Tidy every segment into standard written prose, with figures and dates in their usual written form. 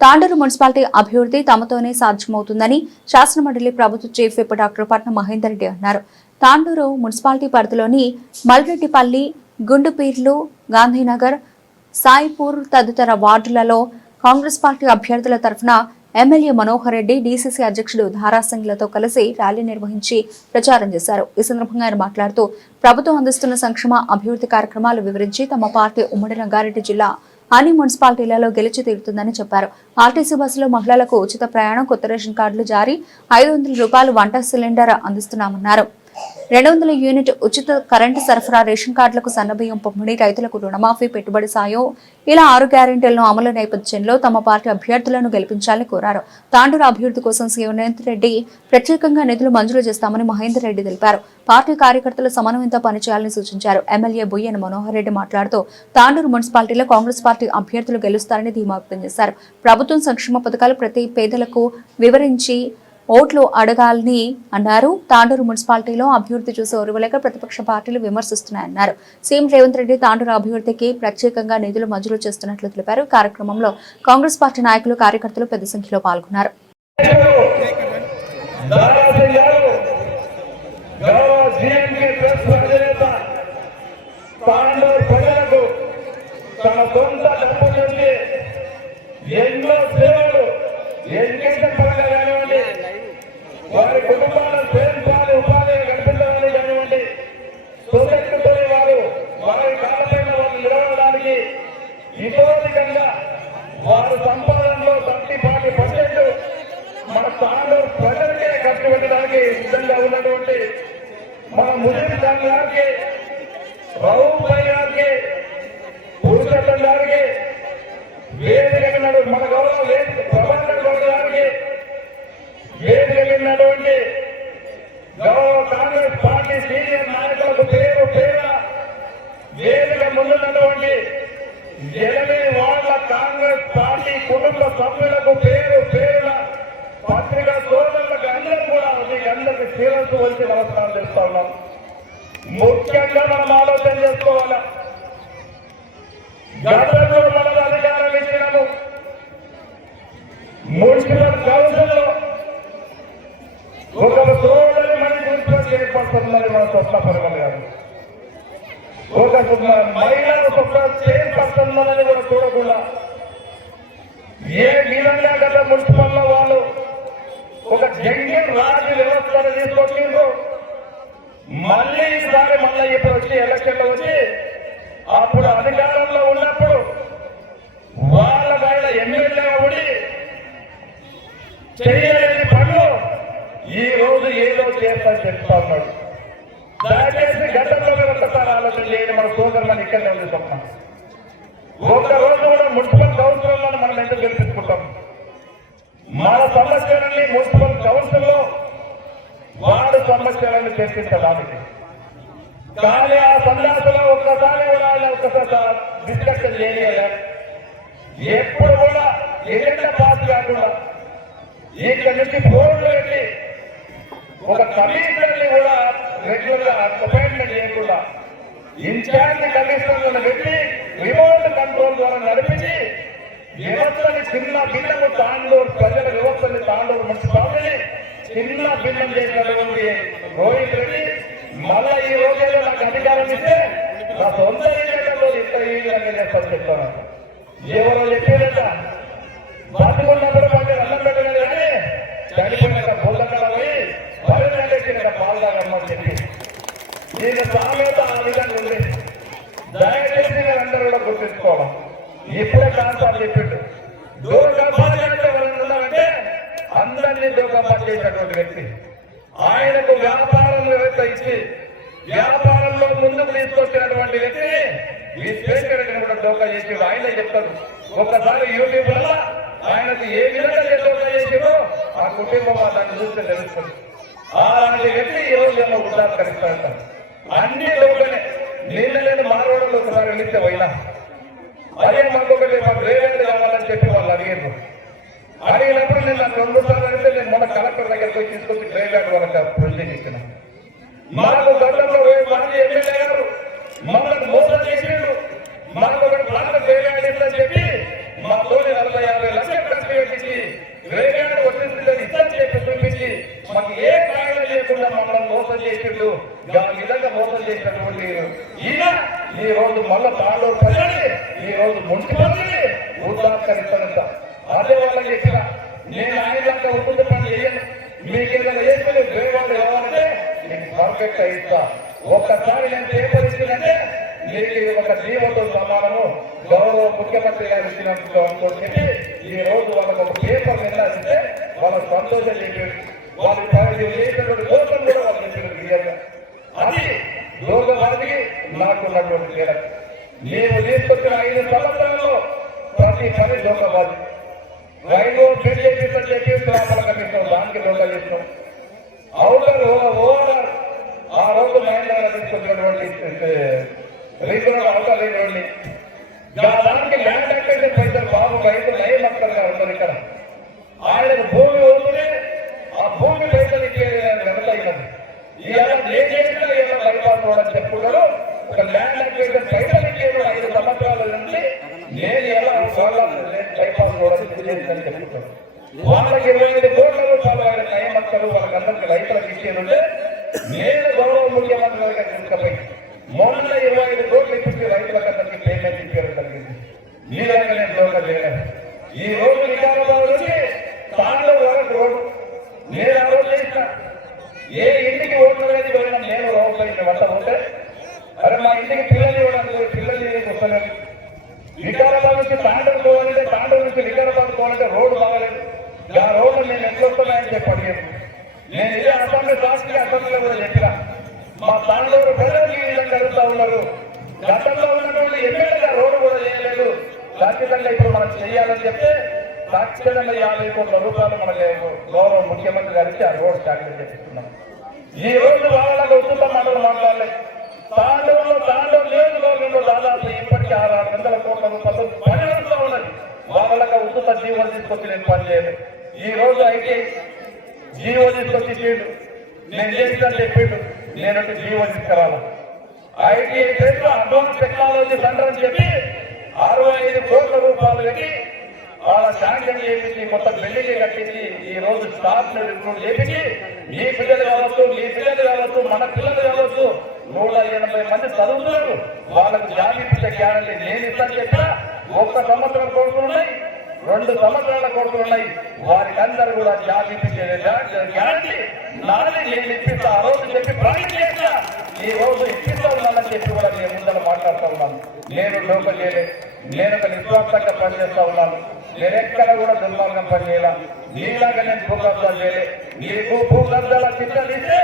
Tandur municipality అభివృద్ధి తమతోనే సాధ్యమవుతుందని శాసనమండలి ప్రభుత్వ చీఫ్ విప్ డాక్టర్ పట్నం మహేందర్ రెడ్డి అన్నారు. తాండూరు మున్సిపాలిటీ పరిధిలోని మల్రెడ్డిపల్లి, గుండుపీర్లు, గాంధీనగర్, సాయిపూర్ తదితర వార్డులలో కాంగ్రెస్ పార్టీ అభ్యర్థుల తరఫున ఎమ్మెల్యే మనోహర్ రెడ్డి, డీసీసీ అధ్యక్షుడు ధారాసింగ్లతో కలిసి ర్యాలీ నిర్వహించి ప్రచారం చేశారు. ఈ సందర్భంగా ఆయన మాట్లాడుతూ ప్రభుత్వం అందిస్తున్న సంక్షేమ అభివృద్ధి కార్యక్రమాలు వివరించి తమ పార్టీ ఉమ్మడి రంగారెడ్డి జిల్లా అన్ని మున్సిపాలిటీలలో గెలిచి తీరుతుందని చెప్పారు. ఆర్టీసీ బస్సులో మహిళలకు ఉచిత ప్రయాణం, కొత్త రేషన్ కార్డులు జారీ, 500 రూపాయలు వంట సిలిండర్ అందిస్తున్నామన్నారు. 200 యూనిట్ ఉచిత కరెంటు సరఫరా, రేషన్ కార్డులకు సన్నబియ్యం పంపిణీ, రైతులకు రుణమాఫీ, పెట్టుబడి సాయం, ఇలా 6 గ్యారెంటీలను అమలు నేపథ్యంలో తమ పార్టీ అభ్యర్థులను గెలిపించాలని కోరారు. తాండూరు అభివృద్ధి కోసం సీఎం రేవంత్ రెడ్డి ప్రత్యేకంగా నిధులు మంజూరు చేస్తామని మహేందర్ రెడ్డి తెలిపారు. పార్టీ కార్యకర్తలు సమన్వయంతో పనిచేయాలని సూచించారు. ఎమ్మెల్యే బొయ్యన మనోహర్ రెడ్డి మాట్లాడుతూ తాండూరు మున్సిపాలిటీలో కాంగ్రెస్ పార్టీ అభ్యర్థులు గెలుస్తారని ధీమా వ్యక్తం చేశారు. ప్రభుత్వం సంక్షేమ పథకాలు ప్రతి పేదలకు వివరించి ఓట్లు అడగాలని అన్నారు. తాండూరు మున్సిపాలిటీలో అభివృద్ధి చూసి ఓర్వలేక ప్రతిపక్ష పార్టీలు విమర్శిస్తున్నాయన్నారు. సీఎం రేవంత్ రెడ్డి తాండూరు అభివృద్ధికి ప్రత్యేకంగా నిధులు మంజూరు చేస్తున్నట్లు తెలిపారు. కార్యక్రమంలో కాంగ్రెస్ పార్టీ నాయకులు, కార్యకర్తలు పెద్ద సంఖ్యలో పాల్గొన్నారు. వారి కుటుంబాలను పేరుపాలు ఉపాధిగా కల్పించాలని కానివ్వండి, సోదరులతో వారి కాలపైన వాళ్ళు నిలవడానికి ఇతోధికంగా వారి సంపాదనలో 30-40% మన తాండూరు ప్రజలకే ఖర్చు పెట్టడానికి సిద్ధంగా ఉన్నటువంటి మన ముజీబ్ ఖాన్ గారికి, రౌఫ్ భాయ్ గారికి, పురుషోత్తం గారికి, వేదిక మన గౌరవ ప్రభాకర్ గౌడ్ గారికి, వేదికటువంటి గౌరవ కాంగ్రెస్ పార్టీ సీనియర్ నాయకులకు పేరు వేదిక ముందున్నటువంటి 8 వార్డుల కాంగ్రెస్ పార్టీ కుటుంబ సభ్యులకు పేరున పత్రికా సోదరులకు అందరూ కూడా మీకు అందరికి శిరస్సు వచ్చి నమస్కారం చేస్తా ఉన్నాం. ముఖ్యంగా మనం ఆలోచన చేసుకోవాలా, గతంలో మనకు అధికారం ఇచ్చినాము. మున్సిపల్ కౌన్సిల్లో ఒక సోదరి మన మున్సిపల్ చైర్పర్సన్ మన స్వప్న పరమల్ గారు, ఒక మహిళా స్వప్న చైర్పర్సన్ మనని కూడా చూడకుండా ఏ విధంగా గత మున్సిపల్లో వాళ్ళు ఒక జంగిల్ రాజు వ్యవస్థను తీసుకొచ్చిండ్రు. మళ్ళీ ఈసారి ఇప్పుడు వచ్చి ఎలక్షన్లో వచ్చి అప్పుడు అధికారంలో ఉన్నప్పుడు వాళ్ళ బయట ఎమ్మెల్యే ఉండి చేయలేని పనులు ఈ రోజు ఏదో చేస్తాను చెప్తా ఉన్నాడు. దయచేసి గతంలో ఒక్కసారి ఆలోచన చేయండి. మన సోదరులను ఇక్కడనే ఉంది తప్ప ఒక్క రోజు కూడా మున్సిపల్ కౌన్సిల్లో మనం ఎందుకు గెలిపించుకుంటాం? మన సమస్యలన్నీ మున్సిపల్ కౌన్సిల్లో వార్డు సమస్యలను చర్చించడానికి, కానీ ఆ సందర్భంలో ఒక్కసారి కూడా ఆయన ఒక్కసారి డిస్కషన్ చేయలేదు. ఎప్పుడు కూడా ఎజెండా పాస్ కాకుండా ఇక్కడి నుంచి ఫోన్లు పెట్టి ఒక కమిషనర్ని కూడా రెగ్యులర్ గా అపాయింట్మెంట్ చేయకుండా ఇన్ఛార్జ్ కమిషనర్లను పెట్టి రిమోట్ కంట్రోల్ ద్వారా నడిపించి వ్యవస్థని చిన్న భిన్నము తాండూరు ప్రజల వ్యవస్థని తాండూరు మున్సిపాలిటీని చిన్న భిన్నం చేసినటువంటి రోహిత్ రెడ్డి మళ్ళా ఈ రోజుల్లో నాకు అధికారం ఇస్తే నా సొంత ఎన్నికల్లో ఇక్కడ ఈ విధంగా చేస్తాను చెప్తాను. ఎవరో చెప్పేదట బతుకున్నప్పుడు పని అన్నం పెట్టలేదు కానీ చనిపోయినాక బుల్లకడ పోయి వరినెట్టిన పాల్గొనమని చెప్పి దీని సామెత ఆ విధంగా ఉంది. దయచేసి అందరూ కూడా గుర్తించుకోవాలి. ఇప్పుడే కాన్సెప్ట్ చెప్పిండు దూరంటే అందరినీ దూరంగా చేసినటువంటి వ్యక్తి. ఆయనకు వ్యాపారం వ్యవస్థ ఇచ్చి వ్యాపారంలో ముందుకు తీసుకొచ్చినటువంటి వ్యక్తిని విశ్వేశ్వరుడిని కూడా దోకా చేసి ఆయనే చెప్తాడు. ఒక్కసారి యూట్యూబ్ వల్ల ఆయనకు ఏ విధంగా దోకా చేసిందో ఆ కుటుంబం దాన్ని చూస్తే తెలుస్తుంది. అలాంటి వ్యక్తి ఈ రోజు ఏమో ఉదాహరిస్తాడు. అన్ని లోకలే నేను మారవడంలో ఒకసారి వెళితే పోయినా అదే మాకొకటి మాకు రేవంత్ కావాలని చెప్పి వాళ్ళు అడిగారు. అడిగినప్పుడు నేను నాకు 2 సార్లు అడిగితే నేను మొన్న కలెక్టర్ దగ్గరికి పోయి తీసుకొచ్చి డ్రైవ్యార్డ్ వరకు ప్రొసీజర్ ఇచ్చిన. మాకు గతంలో మాజీ ఎమ్మెల్యే గారు మమ్మల్ని మోసం చేసిండు. మాకు ఒకటి ప్లాన్ డ్రైవ్యార్డ్ ఇస్తుందని చెప్పి మా తోటి 40-50 లక్షలు ఖర్చు చేసి మాకు ఏ కాయలు లేకుండా మమ్మల్ని మోసం చేసిండు. ఆ విధంగా మోసం చేసినటువంటి ఈయన ఈ రోజు మళ్ళా తాండూరు ప్రజల్ని ఈ రోజు మున్సిపాలిటీని ఉదాహరిస్తానంట. అదే వాళ్ళకి చెప్పిన నేను ఆయనలాగా ఉద్యోగ పని చేయను, మీకు ఏదైనా చేసుకుని వేరే వాళ్ళు ఎవరంటే మీకు పర్ఫెక్ట్ అయిస్తా. ఒక్కసారి నేను పేపర్ ఇచ్చిందంటే మీకు ఒక జీవోతో సమానము గౌరవ ముఖ్యమంత్రి గారు ఇచ్చినట్టు అనుకోని చెప్పి ఈ రోజు వాళ్ళకి ఒక పేపర్ నిర్ణయిస్తే వాళ్ళకి సంతోషం చెప్పారు. వాళ్ళు చేసినటువంటి దోషం కూడా వాళ్ళు చెప్పారు క్లియర్గా. అది దోషవాదికి నాకున్నటువంటి తేడా. మేము తీసుకొచ్చిన 5 సంవత్సరాల్లో ప్రతి పని దోషవాది. రైల్వే బెడ్ చేపిస్తాం చెప్పి లోపల కనిపిస్తాం, దానికి దోష చేస్తాం. అవుటర్ ఓవర్ ఆ రోజు మహిళలు తీసుకొచ్చినటువంటి రైతులను అవకాశం దానికి ల్యాండ్ అక్విజిషన్ పైసలు బాబు రైతులు నయం అక్కడగా ఉంటారు. ఇక్కడ ఆయన భూమి ఉంటే ఆ భూమి పైసలు ఇచ్చేది వెనకైనది. ఇవాళ నేను చేసిన ఏమైనా బైపాస్ కూడా చెప్పుకున్నారు. ఒక ల్యాండ్ అక్విజిషన్ పైసలు ఇచ్చేది 5 సంవత్సరాల నుంచి నేను ఎలా బైపాస్ కూడా చేసిందని చెప్పుకున్నాను. వాళ్ళకి 25 కోట్ల రూపాయలు ఆయన నయం అక్కలు వాళ్ళకందరికి రైతులకు ఇచ్చేది. నేను గౌరవ ముఖ్యమంత్రి గారికి తీసుకుపోయి మొన్న 25 కోట్లు ఇచ్చి రైతులకు అందరికీ పేమెంట్ ఇచ్చేయడం జరిగింది. ఈ విధంగా నేను దోషం చేయలేదు. ఈ రోజు వికారాబాద్ నుంచి తాండూరు వరకు రోడ్డు నేను ఆ రోజు చేసిన ఏ ఇంటికి ఓట్లు అనేది వెళ్ళినా నేను రోడ్లో వంట ఉంటే అరే మా ఇంటికి పిల్లలు ఇవ్వడానికి పిల్లలు వస్తలేదు. వికారాబాద్ నుంచి తాండూరు పోవాలంటే తాండూరు నుంచి వికారాబాద్ పోవాలంటే రోడ్డు బాగాలేదు. ఆ రోడ్డు నేను ఎట్లా వస్తున్నాయని చెప్పి అడిగాను. నేను ఇదే అసెంబ్లీ సాక్షిగా అసెంబ్లీలో కూడా చెప్పిన మా తాండూరు ప్రజలు ఈ విధంగా జరుగుతూ ఉన్నారు. గతంలో ఉన్నటువంటి ఎమ్మెల్యేగా రోడ్డు కూడా చేయలేదు. ఖచ్చితంగా ఇప్పుడు మనం చేయాలని చెప్తే ఖచ్చితంగా 50 కోట్ల రూపాయలు మనకి గౌరవ ముఖ్యమంత్రి గారికి ఆ రోడ్ స్టార్ట్ చేస్తున్నాం. ఈ రోజు వాళ్ళకి ఉచిత మాటలు మాట్లాడలేదు. తాండూరు నియోజకవర్గంలో దాదాపు ఇప్పటికీ 600 కోట్ల రూపాయలు పని నడుస్తూ ఉన్నది. వాళ్ళకి ఉచిత జీవోలు తీసుకొచ్చి నేను పని చేయలేదు. ఈ రోజు అయితే జీవో తీసుకొచ్చి ఇచ్చేడు నేను చేసినట్టు చెప్పిండు. నేను జీవో తీసుకురాను. ఐటీఐ చేస్తూ అడ్వాన్స్ టెక్నాలజీ సెంటర్ అని చెప్పి 65 కోట్ల రూపాయలు పెట్టి వాళ్ళ శాంక్షన్ చేపించి కొత్త బిల్డింగ్ కట్టించి ఈ రోజు స్టాఫ్ ను రిక్రూట్ చేపించి మీ పిల్లలు కావచ్చు మన పిల్లలు కావచ్చు 180 మంది చదువుతున్నారు. వాళ్ళకు జాబ్ ఇచ్చే గ్యారంటీ నేను ఇస్తాను చెప్పినా 1 సంవత్సరం కోర్సులు ఉన్నాయి, 2 సంవత్సరాల కోర్సులు ఉన్నాయి. వారికి అందరూ కూడా జాబ్ ఇప్పించేది గ్యారంటీ నాది నేను ఇప్పిస్తా. ఆ రోజు చెప్పి ప్రాజెక్ట్ చేస్తా, ఈ రోజు ఇప్పిస్తా ఉన్నానని చెప్పి కూడా నేను ముందర మాట్లాడుతూ ఉన్నాను. నేను లోక చేయలేదు. నేను ఒక నిస్వార్థంగా పనిచేస్తా ఉన్నాను. నేను ఎక్కడ కూడా దుర్మార్గం పని చేయాల. నీలాగా నేను భూకబ్జాలు చేయలే. నీకు భూకబ్జాల చిత్రాలు ఇస్తే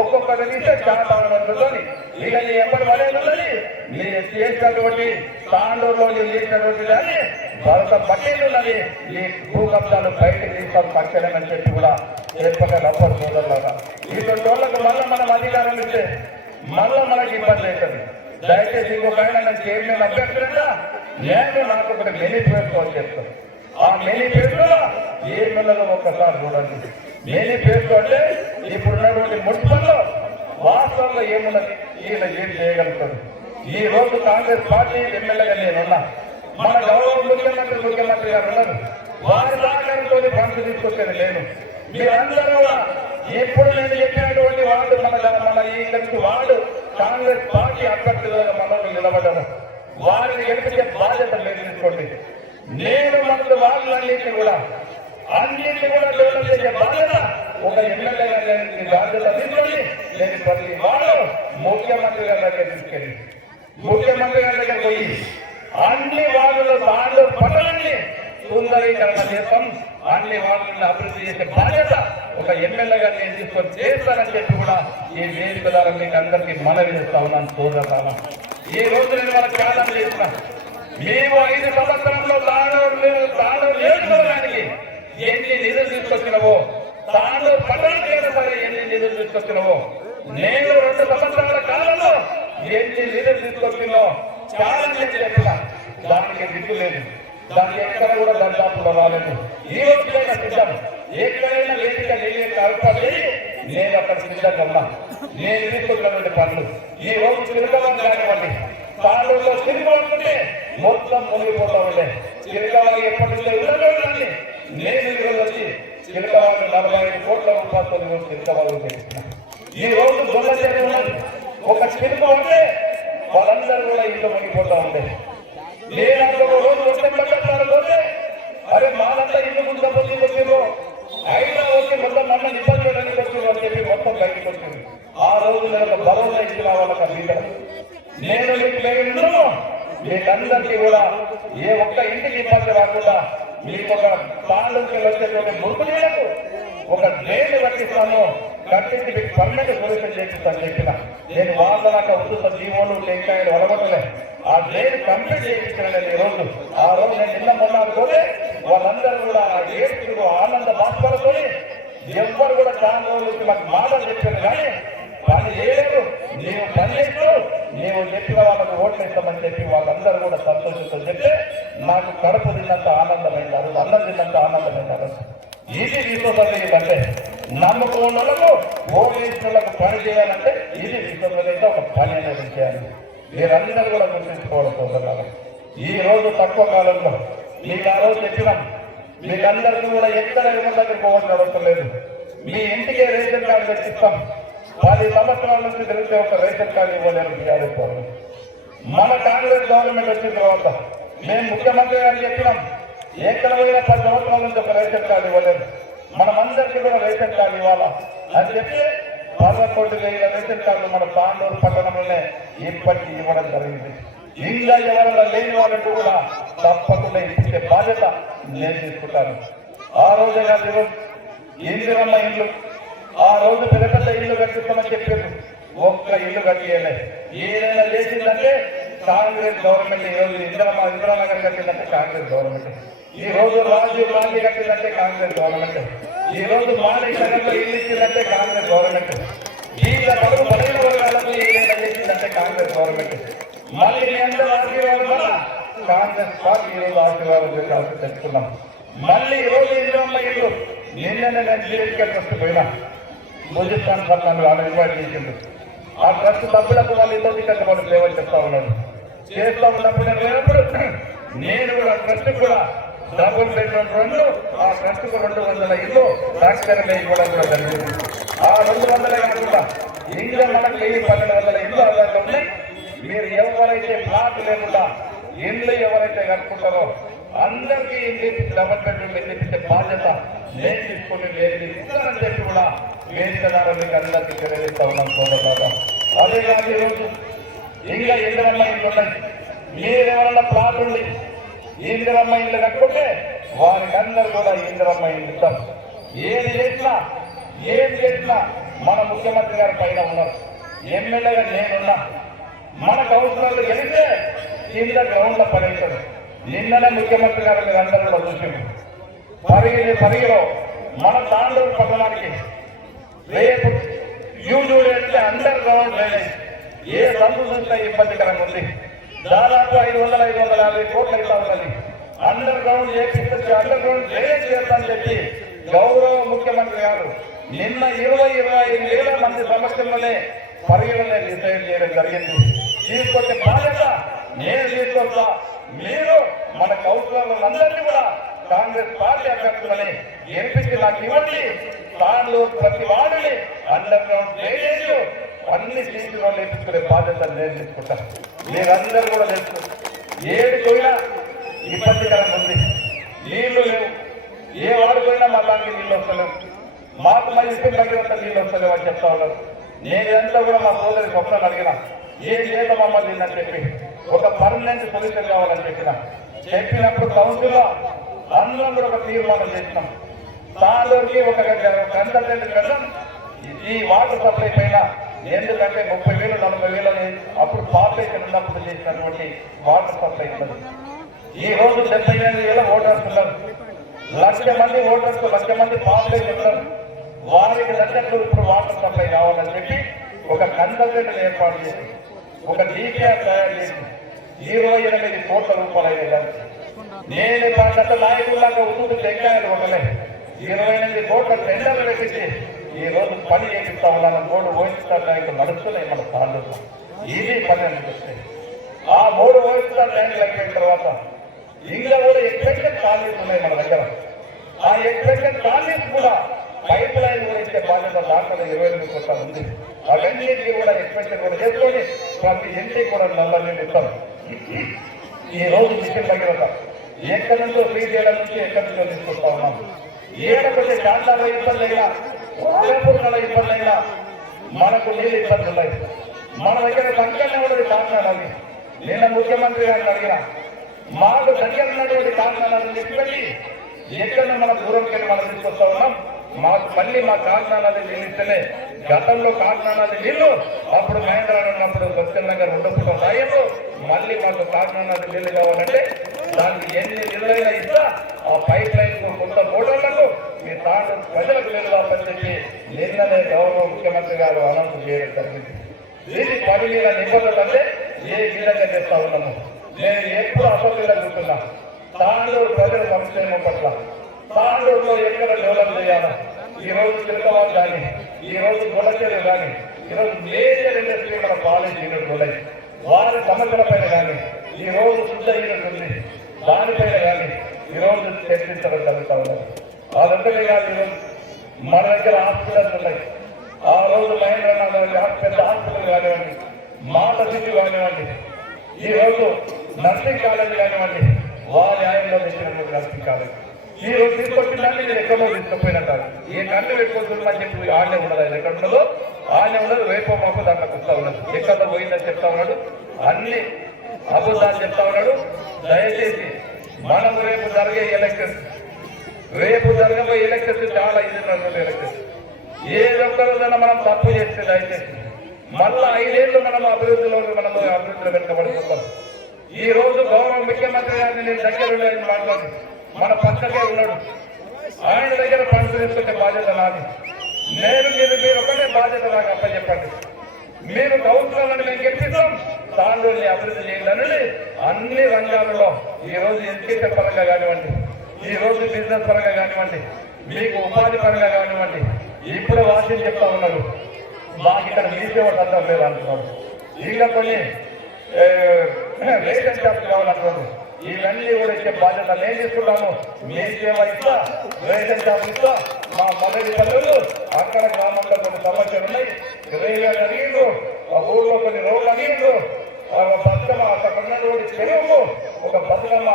ఒక్కొక్కరు ఇస్తే చాలా ఉంటుంది. ఇక నీ ఎప్పటి వరేది నీ చేసినటువంటి తాండూరులో నేను చేసినటువంటి దాన్ని భరత పట్టేలున్నది. ఈ భూకబ్జాలు బయటకు తీస్తాం పక్షలేమని చెప్పి కూడా చెప్పగా రప్పరు సోదరులాగా ఇటువంటి వాళ్ళకు మళ్ళీ మనం అధికారం ఇస్తే మళ్ళీ మనకి ఇబ్బంది అవుతుంది. దయచేసి ఇంకొక ఆయన నాకు చైర్మన్ అభ్యర్థులుగా నేను నాకు ఒకటి మేనిఫెస్టో చేస్తాను. ఆ మేనిఫెస్టోలో ఏ పిల్లలు ఒక్కసారి చూడండి. మేనిఫెస్టో అంటే ఇప్పుడున్నటువంటి మున్సిపల్లో వాస్తవంలో ఏమున్నది, ఈయన ఏం చేయగలుగుతాడు. ఈ రోజు కాంగ్రెస్ పార్టీ ఎమ్మెల్యేగా నేనున్నా, మన గౌరవ ముఖ్యమంత్రి గారు ఉన్నారు. వారి సహకారంతో ఫండ్స్ తీసుకొచ్చేది నేను. మీరందరూ ఎప్పుడు నేను చెప్పినటువంటి వాడు మన ఈ కలిసి వాడు కాంగ్రెస్ పార్టీ అభ్యర్థులుగా మనల్ని నిలబడ్డాను. వారిని గెలిపించే బాధ్యత లేదు తీసుకోండి. నేను మన వాళ్ళన్నింటినీ కూడా డెవలప్ చేసే బాధ్యత ఒక ఎమ్మెల్యేగా బాధ్యత తీసుకొని నేను ప్రతి వాడు ముఖ్యమంత్రి గారి దగ్గర తీసుకెళ్ళి ముఖ్యమంత్రి గారి దగ్గర పోయి అన్ని వాళ్ళలో తాండూ పట్టణాన్ని సుందరీకరణ చేస్తాం. అన్ని వాళ్ళని అభివృద్ధి చేసే బాధ్యత ఒక ఎమ్మెల్యేగా నేను తీసుకొని చేస్తానని చెప్పి కూడా ఈ వేదిక ద్వారా మీకు అందరికీ మనవి చేస్తా ఉన్నాను. సోదరులారా, ఈ రోజు నేను మనకు ప్రార్థన చేస్తున్నా. మేము 5 సంవత్సరంలో తాండూరు నియోజకవర్గానికి ఎన్ని నిధులు తీసుకొచ్చినవో, తాండూరు పట్టణానికి సరే ఎన్ని నిధులు తీసుకొచ్చినవో, నేను 2 సంవత్సరాల కాలంలో ఎన్ని నిధులు తీసుకొచ్చినో చాలా చెప్పిన దానికి దిక్కు లేదు. దానికి ఎక్కడ కూడా దర్దాపులో రాలేదు. ఈ రోజుకైనా సిద్ధం. ఎక్కడైనా వేదిక కల్పాలి నేను అక్కడ సిద్ధంగా ఉన్నా. నేను తీసుకొచ్చినటువంటి పనులు ఈ రోజు తిరుపతి కానివ్వండి, తాండూరులో తిరిగి మొత్తం మునిగిపోతా ఉండే తిరుపతి ఎప్పటి నుంచో ఉండదు. నేను ఈరోజు వచ్చి తిరుపతి 45 కోట్ల రూపాయలతో ఈరోజు చిరుకబాబు చేసిన ఈ రోజు దొంగ చేయాలి ఒక చిరుక ఉంటే వాళ్ళందరూ కూడా ఇల్లు మునిగిపోతా ఉండే నేను ఒక రోజు వచ్చే పోతే అరే మానంతా ఇల్లు ముందు వచ్చేమో అయినా వచ్చి మొత్తం నన్ను ఇబ్బంది చేయడానికి వచ్చింది అని చెప్పి మొత్తం బయటకు వచ్చింది ఆ రోజు నేను ఒక భరోసా ఇచ్చిన వాళ్ళకి లీడర్ నేను మీకు మేము మీకందరికీ కూడా ఏ ఒక్క ఇంటికి ఇబ్బంది రాకుండా మీకు ఒక తాళ్ళకి వచ్చేటువంటి మురుగులకు ఒక డ్రైన్ కట్టిస్తాను కట్టించి మీకు పర్మనెంట్ సొల్యూషన్ చేపిస్తాను చెప్పిన నేను వాళ్ళ నాకు వస్తున్న జీవోలు టెంకాయలు వలగొట్టలే ఆ డ్రైన్ కంప్లీట్ చేయించిన ఈ రోజు ఆ రోజు నేను నిన్న మొన్న పోతే వాళ్ళందరూ కూడా ఏడుస్తూ ఆనంద బాష్పాలతో ఎవ్వరు కూడా చాలా రోజులకి మాకు మాటలు చెప్పారు కానీ పని చేయలేదు నీవు పని చేస్తూ నీవు చెప్పిన వాళ్ళకు ఓట్లు ఇస్తామని చెప్పి వాళ్ళందరూ కూడా సంతోషంతో చెప్తే నాకు కడుపు తిన్నంత ఆనందమైనారు అన్నం తిన్నంత ఆనందమైనారు ఇది విశ్వసనీయులంటే నమ్మకం ఉన్నలకు ఓట్లేసినలకు పని చేయాలంటే ఇది విశ్వసనీయత ఒక పని అనేది చేయాలి మీరందరూ కూడా గుర్తించుకోవడం సోదరులారా ఈ రోజు తక్కువ కాలంలో మీకు ఆ రోజు చెప్పినాం మీకందరికీ కూడా ఎక్కడ ఎవరి దగ్గర పోవాల్సిన అవసరం లేదు మీ ఇంటికే రేషన్ కార్డు తెచ్చిస్తాం 10 సంవత్సరాల నుంచి తెలిస్తే ఒక రేషన్ కార్డు ఇవ్వలేరు టీఆర్ఎస్ వాళ్ళు మన కాంగ్రెస్ గవర్నమెంట్ వచ్చిన తర్వాత మేము ముఖ్యమంత్రి గారు చెప్పినాం ఎక్కడ పోయినా 10 సంవత్సరాల నుంచి ఒక రేషన్ కార్డు ఇవ్వలేదు మనమందరికీ కూడా రేషన్ కార్డు ఇవ్వాలా అని చెప్పి 11,000 రేషన్ కార్డులు మన తాండూరు పట్టణంలోనే ఇప్పటికీ ఇవ్వడం జరిగింది ఇంకా ఎవరైనా లేని వాళ్ళంటూ కూడా తప్పకుండా ఇచ్చే బాధ్యత నేను తీసుకుంటాను ఆ రోజే కాదు ఈరోజు ఇందిరమ్మ ఇల్లు ఆ రోజు పెద్ద పెద్ద ఇల్లు కట్టిస్తామని చెప్పారు ఒక్క ఇల్లు కట్టియలే ఏదైనా చేసిందంటే కాంగ్రెస్ గవర్నమెంట్ ఈ రోజు ఇందిరానగర్ కట్టిందంటే కాంగ్రెస్ గవర్నమెంట్ ఈ రోజు రాజీవ్ గాంధీ కట్టిందంటే కాంగ్రెస్ గవర్నమెంట్ ఈ రోజు మాణిక్ నగర్లో ఇల్లు ఇచ్చిందంటే కాంగ్రెస్ గవర్నమెంట్ వీళ్ళ బడుగు బలైన వర్గాలకు ఏదైనా చేసిందంటే కాంగ్రెస్ గవర్నమెంట్ మళ్ళీ మీ అందరూ ఆశీర్వాదం వల్ల కాంగ్రెస్ పార్టీ ఈ రోజు ఆశీర్వాదం చేయాల్సి తెచ్చుకున్నాం మళ్ళీ ఈ రోజు ఇందిరమ్మ ఇల్లు నిన్ననే నేను జీవిక ట్రస్ట్ పోయినా భుజిస్తాన్ పట్ల వాళ్ళు ఇన్వైట్ చేసిండు ఆ ట్రస్ట్ సభ్యులకు వాళ్ళు ఇల్లు టికెట్ వాళ్ళు సేవలు చేస్తా ఉన్నారు చేస్తా ఉన్నప్పుడు నేను కూడా ట్రస్ట్ కూడా డబుల్ బెడ్రూమ్ రెండు ఆ ట్రస్ట్ కు 200 ఇల్లు డాక్టర్ ఇవ్వడం కూడా జరిగింది ఆ 200 కాకుండా ఇంకా మనకు 1,200 ఇల్లు అందులో ఉన్నాయి మీరు ఎవరైతే ప్లాట్ లేకుండా ఇల్లు ఎవరైతే కట్టుకుంటారో అందరికీ ఇల్లు డబుల్ బెడ్రూమ్ ఇచ్చే బాధ్యత నేను తీసుకుని లేదు ఇస్తానని చెప్పి కూడా వేదికదారులకు అందరికీ తెలియజేస్తా ఉన్నాం సోదరులారా అదే కాదు ఈరోజు ఇంకా ఇందిరమ్మ ఇల్లు ఉన్నాయి మీరెవరన్నా ప్లాట్ ఉండి ఇందిరమ్మ ఇల్లు కట్టుకుంటే వారికి అందరూ కూడా ఇందిరమ్మ ఇల్లు ఇస్తాం ఏది చేసినా మన ముఖ్యమంత్రి గారి పైన ఉన్నారు ఎమ్మెల్యేగా నేనున్నా మన కౌన్సిలర్లు గెలిస్తే కింద గ్రౌండ్ లో పడేశారు నిన్ననే ముఖ్యమంత్రి గారు మీరు అందరూ కూడా చూసింది పరిగిలో మన తాండూరు పట్టణానికి రేపు యూజూడ్ అంటే అండర్ గ్రౌండ్ డ్రైనేజ్ ఏ రంగు చూసినా ఇబ్బందికరంగా ఉంది దాదాపు 500-550 కోట్లు అవుతా ఉన్నది అండర్ గ్రౌండ్ చేసి అండర్ గ్రౌండ్ డ్రైనేజ్ చేస్తామని చెప్పి గౌరవ ముఖ్యమంత్రి గారు నిన్న 20-25 వేల మంది సమస్యలనే పరిగణనే డిసైడ్ చేయడం జరిగింది తీసుకొచ్చే బాధ్యత నేను తీసుకొస్తా మీరు మన కౌన్సిలర్లందరినీ కూడా కాంగ్రెస్ పార్టీ అభ్యర్థులని గెలిపించి నాకు ఇవ్వండి తాను ప్రతి వాడిని అండర్ గ్రౌండ్ డ్రైనేజ్ అన్ని సీట్లు లేపించుకునే బాధ్యత నేను తీసుకుంటా మీరందరూ కూడా తెలుసు ఏది పోయినా ఇబ్బందికరంగా ఉంది నీళ్లు లేవు ఏ వాడు పోయినా మా దానికి నీళ్ళు వస్తలేవు మాకు మరి ఇసుక తగ్గినంత నీళ్ళు వస్తలేవు అని చెప్తా ఉన్నారు నేను ఇదంతా కూడా మా సోదరి స్వప్నాన్ని అడిగిన ఏం చేద్దాం మమ్మల్ని నిన్నని చెప్పి ఒక పర్మనెంట్ సొల్యూషన్ కావాలని చెప్పినప్పుడు కౌన్సిల్లో అందరం కూడా ఒక తీర్మానం చేసినాం తాండూరుకి ఒక కన్సల్టెంట్ కట్టం ఈ వాటర్ సప్లై పైన ఎందుకంటే 30,000-40,000 అప్పుడు పాపులేషన్ ఉన్నప్పుడు చేసినటువంటి వాటర్ సప్లై ఉన్నది ఈ రోజు 75,000 ఓటర్స్ ఉన్నారు 1,00,000 మంది ఓటర్స్ 1,00,000 మంది పాపులేషన్ ఉన్నారు వారికి లక్షలు ఇప్పుడు వాటర్ సప్లై కావాలని చెప్పి ఒక కన్సల్టెంట్ ఏర్పాటు చేసి ఒక డీపీఆర్ తయారు చేసి 28 కోట్ల రూపాయలు అయ్యేదాన్ని నేను గత నాయకుల్లాగా ఉత్తు టెంకాయలు ఉండలేదు 28 కోట్ల టెండర్లు పెట్టించి ఈ రోజు పని చేపిస్తా ఉన్నాను 3 ఓఎస్ఆర్ ట్యాంకులు నడుస్తున్నాయి మన తాండూరు ఇది పని అనిపిస్తాయి ఆ 3 ఓఎస్ఆర్ ట్యాంకులు అయిపోయిన తర్వాత ఇంకా కూడా ఎక్స్పెక్టెడ్ కాలనీస్ ఉన్నాయి మన దగ్గర ఆ ఎక్స్పెక్టెడ్ కాలనీస్ కూడా పైప్ లైన్ కూడా ఇచ్చే బాధ్యత దాంట్లో 22 కోట్ల ఉంది. అవన్నిటికీ కూడా ఎక్స్పెన్షన్ కూడా చేసుకొని ప్రతి ఇంటికి కూడా నల్ల నీళ్ళు ఇస్తాం. ఈ రోజు మిషన్ భగీరథ ఎక్కడి నుంచో శ్రీశైలం నుంచి ఎక్కడి నుంచో తీసుకొస్తా ఉన్నాం. ఏడకొచ్చే చాందాలో ఇబ్బంది అయినా, ఉదయపూర్ణలో ఇబ్బంది అయినా మనకు నీళ్ళు ఇబ్బంది ఉన్నాయి. మన దగ్గర సంఖ్యనే ఉన్నది కారణాలు. నిన్న ముఖ్యమంత్రి గారిని అడిగిన మాకు దగ్గర ఉన్నటువంటి కారణాలను చెప్పి ఎక్కడ మనం దూరంకి వెళ్ళి మనం తీసుకొస్తా ఉన్నాం. మాకు మళ్ళీ మా కారణాలు నీళ్ళు ఇస్తేనే గతంలో కారణాలు నీళ్లు అప్పుడు మహేంద్ర ఉన్నప్పుడు స్వచ్ఛందంగా 2 ఫుట్ల సాయంలో మళ్ళీ మాకు కారణాలు నీళ్లు కావాలంటే దానికి ఎన్ని నిధులైనా ఇస్తా ఆ పైప్ లైన్ కొంత మోటార్లకు మీ తాను ప్రజలకు నీళ్ళు కావాలని చెప్పి నిన్ననే గౌరవ ముఖ్యమంత్రి గారు అనౌన్స్ చేయడం జరిగింది. దీనికి 10 నీళ్ళ నిబంధనలు అంటే ఏ విధంగా చేస్తా ఉన్నాము. నేను ఎప్పుడు అసెంబ్లీలో కూర్చున్నా తాండూరు ప్రజల సంక్షేమం పట్ల, తాండూరులో ఎక్కడ డెవలప్ చేయాలా, ఈ రోజు తిరుపతి కానీ, ఈ రోజు గొడచేరు కానీ, ఈరోజు మేజర్ ఇండస్ట్రీ మన కాలేజ్ యూనిట్ ఉన్నాయి. వారి సమస్యల పైన కానీ, ఈ రోజు శుద్ధ యూనిట్ ఉంది, దానిపైన కానీ ఈరోజు చర్చించడం జరుగుతూ ఉన్నది. అదంతనే కాదు, ఈరోజు మన దగ్గర హాస్పిటల్స్ ఉన్నాయి. ఆ రోజు మహేంద్రనాథ్ పెద్ద హాస్పిటల్ కానివ్వండి, మాట సిటీ కానివ్వండి, ఈ రోజు నర్సింగ్ కాలేజ్ కానివ్వండి, వారి ఆయనలో తెచ్చినటువంటి నర్సింగ్ కాలేజ్ ఈ రోజు తీసుకొచ్చిందంటే నేను ఎక్కడో తీసుకుపోయినట్టారు. ఏ కళ్ళు పెట్టుకోవద్దని చెప్పి ఆడనే ఉండదు. ఆయన ఎక్కడ ఉండదో ఆడనే ఉండదు. రేపో మాకు దాంట్లో వస్తా ఉన్నాడు. ఎక్కడ పోయిందని చెప్తా ఉన్నాడు. అన్ని అబద్ధాలు చెప్తా ఉన్నాడు. దయచేసి మనం రేపు జరిగే ఎలక్షన్స్, రేపు జరగబోయే ఎలక్షన్స్ చాలా ఇది ఎలక్షన్స్. ఏదొక్కరోజైనా మనం తప్పు చేస్తే దయచేసి మళ్ళా 5 ఏళ్ళు మనం అభివృద్ధిలో వెనుకబడిపోతాం. ఈ రోజు గౌరవ ముఖ్యమంత్రి గారిని నేను దగ్గర ఉండేది మాట్లాడి మన పక్కకే ఉన్నాడు. ఆయన దగ్గర ఫండ్స్ తీసుకుంటే బాధ్యత నాది. మీరు ఒకటే బాధ్యత నాకు అప్పచెప్పండి. మీరు కౌన్సిలర్లను మేము గెలిపిస్తాం, తాండూరుని అభివృద్ధి చేయాలని అన్ని రంగాలలో ఈ రోజు ఎడ్యుకేషన్ పరంగా కానివ్వండి, ఈ రోజు బిజినెస్ పరంగా కానివ్వండి, మీకు ఉపాధి పరంగా కానివ్వండి. ఇప్పుడు వాసిని చెప్తా ఉన్నాడు మాకు ఇక్కడ మీ సేవ సందర్భం లేదు అంటున్నాడు. ఇంకా కొన్ని రేషన్ షాప్స్ కావాలంటున్నాడు. ఇవన్నీ కూడా ఇచ్చే బాధ్యత నేను తీసుకుంటాను. మీ సేవ ఇస్తా, రేషన్ షాప్ ఇస్తా. మా మొదటి పనులు అక్కడ గ్రామంలో కొన్ని సమస్యలు ఉన్నాయి. రైల్వే అడిగిండ్రు, ఆ ఊళ్ళో కొన్ని రోడ్లు అడిగిండ్రు, బతుకమ్మ అక్కడ ఉన్నటువంటి చెరువుకు ఒక బతుకమ్మ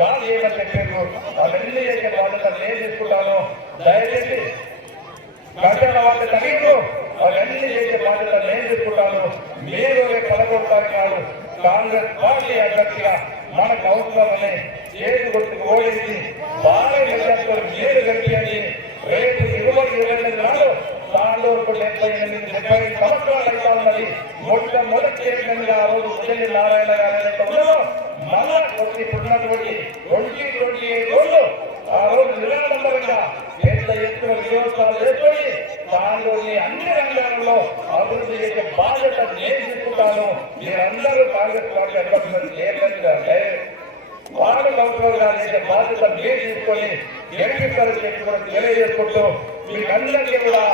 గాలి చేయమని చెప్పారు. అవన్నీ చేసే బాధ్యత నేను తీసుకుంటాను. దయచేసి కట్టడ వాళ్ళ తగిన అవన్నీ చేసే బాధ్యత నేను తీసుకుంటాను. మీరు 11 తారీఖు నాడు కాంగ్రెస్ పార్టీ అభ్యర్థిగా మన కౌన్సిలర్ని చేతి గుర్తుకు ఓడించి భారీ మెజార్టీతో మీరు గెలిపించి రేపు 20-22 నాడు తాండూరుకు 78-75 సంవత్సరాలు అయితే ఉన్నది. మొట్టమొదటి చైర్మన్గా ఆ రోజు ఉదయ నారాయణ గారు ఉన్నారో మళ్ళా ఇప్పుడున్నటువంటి 28 రోజులు ఆ రోజు నిరాడంబరంగా పెద్ద ఎత్తున విజయోత్సవాలు చేసుకొని తాండూరుని అన్ని రంగాలలో అభివృద్ధి చేసే బాధ్యత నేను తీసుకుంటాను. మీరందరూ కాంగ్రెస్ పార్టీ అభ్యర్థులు వార్డు కౌన్సిలర్గా చేసే బాధ్యత మీరు తీసుకొని గెలిపిస్తారని చెప్పి కూడా తెలియజేసుకుంటూ మీకందరికీ కూడా